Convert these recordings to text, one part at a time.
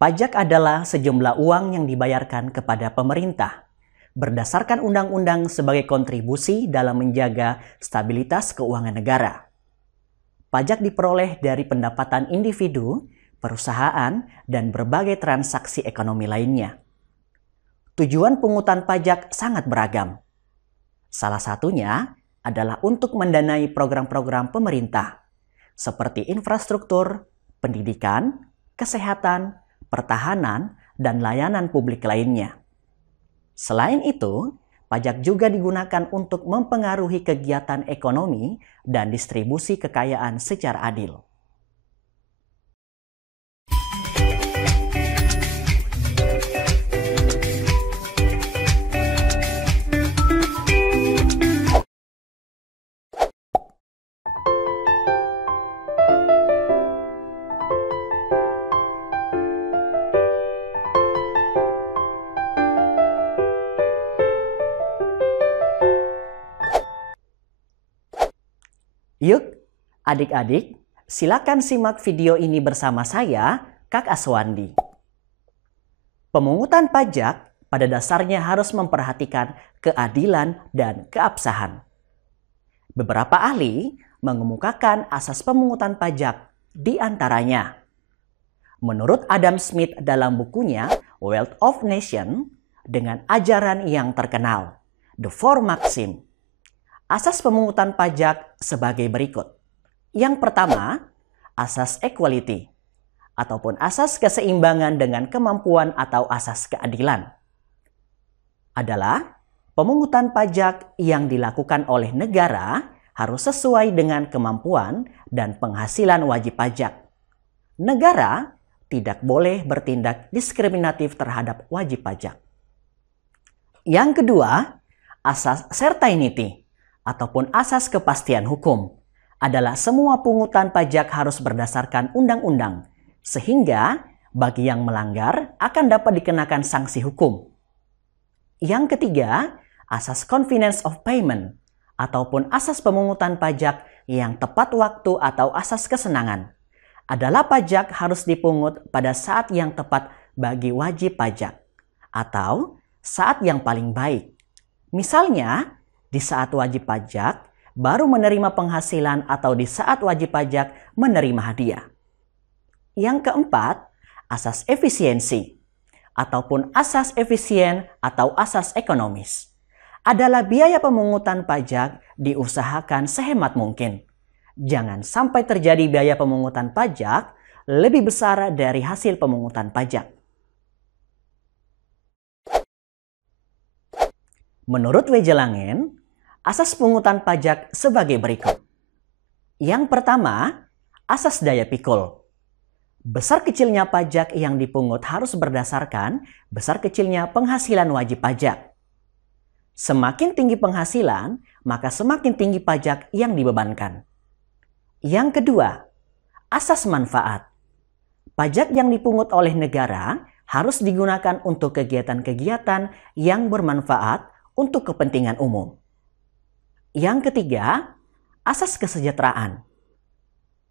Pajak adalah sejumlah uang yang dibayarkan kepada pemerintah berdasarkan undang-undang sebagai kontribusi dalam menjaga stabilitas keuangan negara. Pajak diperoleh dari pendapatan individu, perusahaan, dan berbagai transaksi ekonomi lainnya. Tujuan pungutan pajak sangat beragam. Salah satunya adalah untuk mendanai program-program pemerintah, seperti infrastruktur, pendidikan, kesehatan, pertahanan, dan layanan publik lainnya. Selain itu, pajak juga digunakan untuk mempengaruhi kegiatan ekonomi dan distribusi kekayaan secara adil. Yuk, adik-adik, silakan simak video ini bersama saya, Kak Aswandi. Pemungutan pajak pada dasarnya harus memperhatikan keadilan dan keabsahan. Beberapa ahli mengemukakan asas pemungutan pajak di antaranya. Menurut Adam Smith dalam bukunya Wealth of Nations, dengan ajaran yang terkenal, The Four Maxims, asas pemungutan pajak sebagai berikut. Yang pertama, asas equality, ataupun asas keseimbangan dengan kemampuan atau asas keadilan. Adalah pemungutan pajak yang dilakukan oleh negara harus sesuai dengan kemampuan dan penghasilan wajib pajak. Negara tidak boleh bertindak diskriminatif terhadap wajib pajak. Yang kedua, asas certainty, ataupun asas kepastian hukum, adalah semua pungutan pajak harus berdasarkan undang-undang, sehingga bagi yang melanggar akan dapat dikenakan sanksi hukum. Yang ketiga, asas convenience of payment, ataupun asas pemungutan pajak yang tepat waktu atau asas kesenangan, adalah pajak harus dipungut pada saat yang tepat bagi wajib pajak, atau saat yang paling baik. Misalnya, di saat wajib pajak baru menerima penghasilan atau di saat wajib pajak menerima hadiah. Yang keempat, asas efisiensi ataupun asas efisien atau asas ekonomis adalah biaya pemungutan pajak diusahakan sehemat mungkin. Jangan sampai terjadi biaya pemungutan pajak lebih besar dari hasil pemungutan pajak. Menurut Wejelangen, asas pungutan pajak sebagai berikut. Yang pertama, asas daya pikul. Besar kecilnya pajak yang dipungut harus berdasarkan besar kecilnya penghasilan wajib pajak. Semakin tinggi penghasilan, maka semakin tinggi pajak yang dibebankan. Yang kedua, asas manfaat. Pajak yang dipungut oleh negara harus digunakan untuk kegiatan-kegiatan yang bermanfaat untuk kepentingan umum. Yang ketiga, asas kesejahteraan.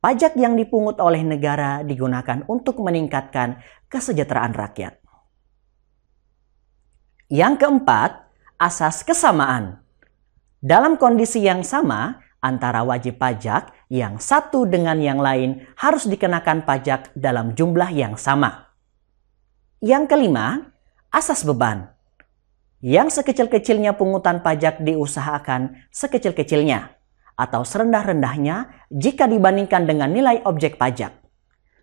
Pajak yang dipungut oleh negara digunakan untuk meningkatkan kesejahteraan rakyat. Yang keempat, asas kesamaan. Dalam kondisi yang sama, antara wajib pajak yang satu dengan yang lain harus dikenakan pajak dalam jumlah yang sama. Yang kelima, asas beban. Yang sekecil-kecilnya pungutan pajak diusahakan sekecil-kecilnya atau serendah-rendahnya jika dibandingkan dengan nilai objek pajak,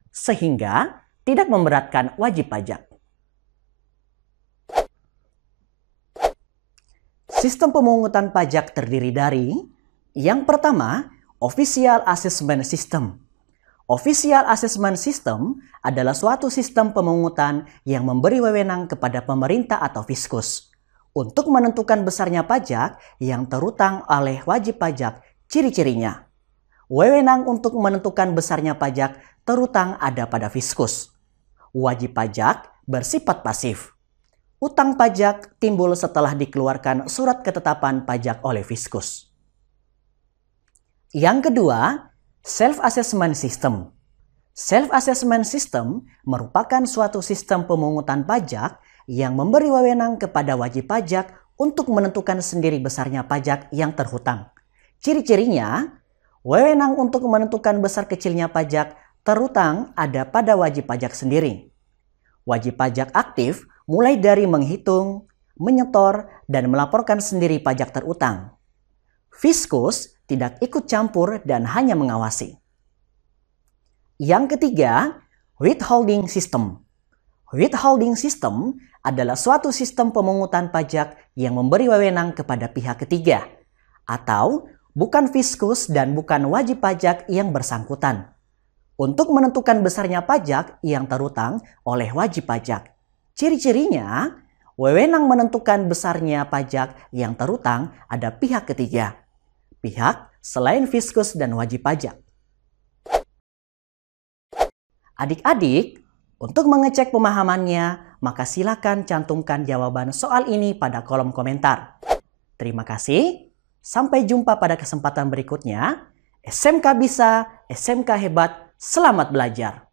sehingga tidak memberatkan wajib pajak. Sistem pemungutan pajak terdiri dari yang pertama, Official Assessment System. Official Assessment System adalah suatu sistem pemungutan yang memberi wewenang kepada pemerintah atau fiskus untuk menentukan besarnya pajak yang terutang oleh wajib pajak. Ciri-cirinya, wewenang untuk menentukan besarnya pajak terutang ada pada fiskus. Wajib pajak bersifat pasif. Utang pajak timbul setelah dikeluarkan surat ketetapan pajak oleh fiskus. Yang kedua, self-assessment system. Self-assessment system merupakan suatu sistem pemungutan pajak yang memberi wewenang kepada wajib pajak untuk menentukan sendiri besarnya pajak yang terhutang. Ciri-cirinya, wewenang untuk menentukan besar kecilnya pajak terhutang ada pada wajib pajak sendiri. Wajib pajak aktif mulai dari menghitung, menyetor, dan melaporkan sendiri pajak terutang. Fiskus tidak ikut campur dan hanya mengawasi. Yang ketiga, withholding system. Withholding system adalah suatu sistem pemungutan pajak yang memberi wewenang kepada pihak ketiga, atau bukan fiskus dan bukan wajib pajak yang bersangkutan, untuk menentukan besarnya pajak yang terutang oleh wajib pajak. Ciri-cirinya, wewenang menentukan besarnya pajak yang terutang ada pihak ketiga, pihak selain fiskus dan wajib pajak. Adik-adik, untuk mengecek pemahamannya, maka silakan cantumkan jawaban soal ini pada kolom komentar. Terima kasih, sampai jumpa pada kesempatan berikutnya. SMK bisa, SMK hebat, selamat belajar.